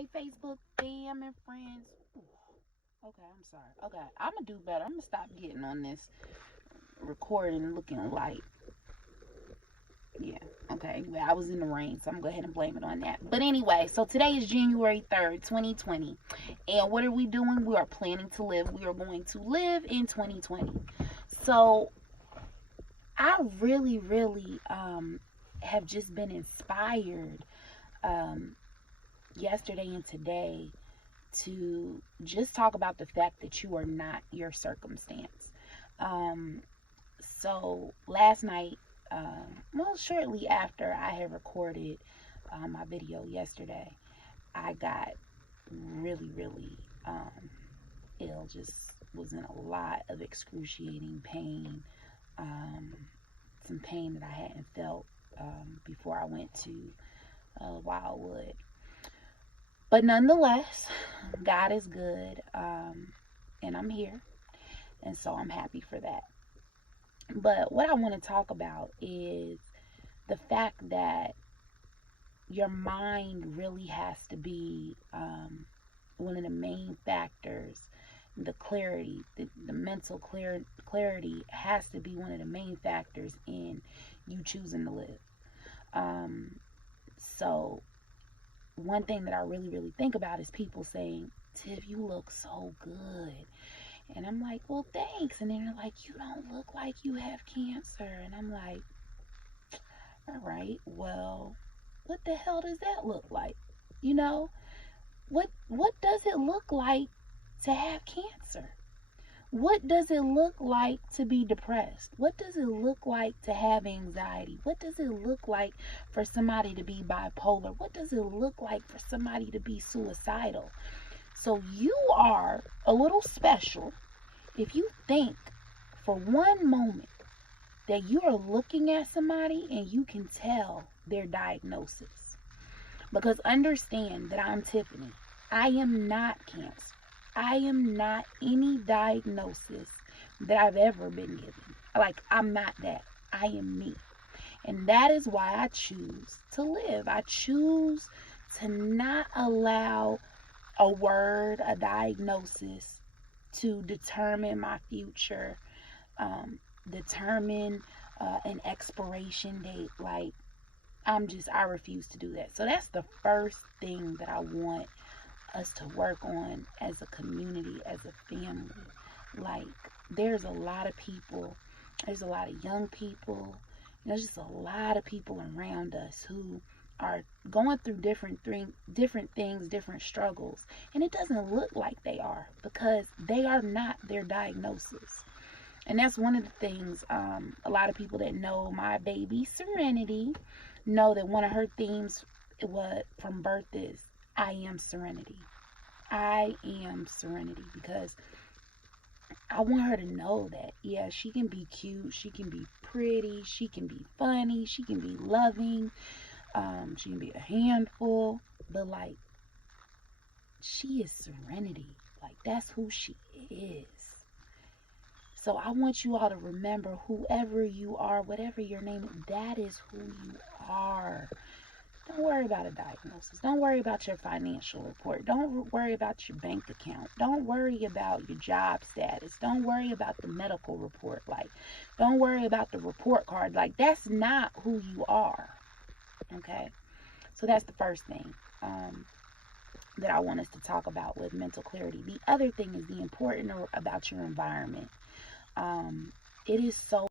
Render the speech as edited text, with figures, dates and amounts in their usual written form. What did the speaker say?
Hey, Facebook fam and friends. Ooh, okay, I'm sorry. Okay, I'm gonna do better. I'm gonna stop getting on this recording looking like, yeah, okay. Well, I was in the rain, so I'm gonna go ahead and blame it on that. But anyway, so today is January 3rd, 2020. And what are we doing? We are planning to live. We are going to live in 2020. So I really have just been inspired um, yesterday and today to just talk about the fact that you are not your circumstance. Um, so last night, well, shortly after I had recorded my video yesterday, I got really ill. Just was in a lot of excruciating pain. Um, some pain that I hadn't felt before I went to Wildwood. But nonetheless, God is good, and I'm here, and so I'm happy for that. But what I want to talk about is the fact that your mind really has to be one of the main factors. The clarity, the mental clarity has to be one of the main factors in you choosing to live. So one thing that I really think about is people saying, Tiff, you look so good. And I'm like, well, thanks. And then they're like, you don't look like you have cancer. And I'm like, all right, well, what the hell does that look like? You know, what does it look like to have cancer? What does it look like to be depressed? What does it look like to have anxiety? What does it look like for somebody to be bipolar? What does it look like for somebody to be suicidal? So you are a little special if you think for one moment that you are looking at somebody and you can tell their diagnosis. Because understand that I'm Tiffany. I am not cancer. I am not any diagnosis that I've ever been given. Like, I'm not that. I am me. And that is why I choose to live. I choose to not allow a word, a diagnosis to determine my future, determine an expiration date. Like, I refuse to do that. So that's the first thing that I want us to work on as a community, as a family. Like, there's a lot of people, there's a lot of young people, there's just a lot of people around us who are going through different things, different struggles, and it doesn't look like they are because they are not their diagnosis. And that's one of the things, a lot of people that know my baby Serenity know that one of her themes from birth is I am serenity. I am serenity, because I want her to know that, yeah, she can be cute, she can be pretty, she can be funny, she can be loving, she can be a handful, but like, she is serenity. Like, that's who she is. So I want you all to remember, whoever you are, whatever your name is, that is who you are. Don't worry about a diagnosis. Don't worry about your financial report. Don't worry about your bank account. Don't worry about your job status. Don't worry about the medical report. Like, don't worry about the report card. Like, that's not who you are. Okay? So that's the first thing that I want us to talk about with mental clarity. The other thing is the important about your environment. It is so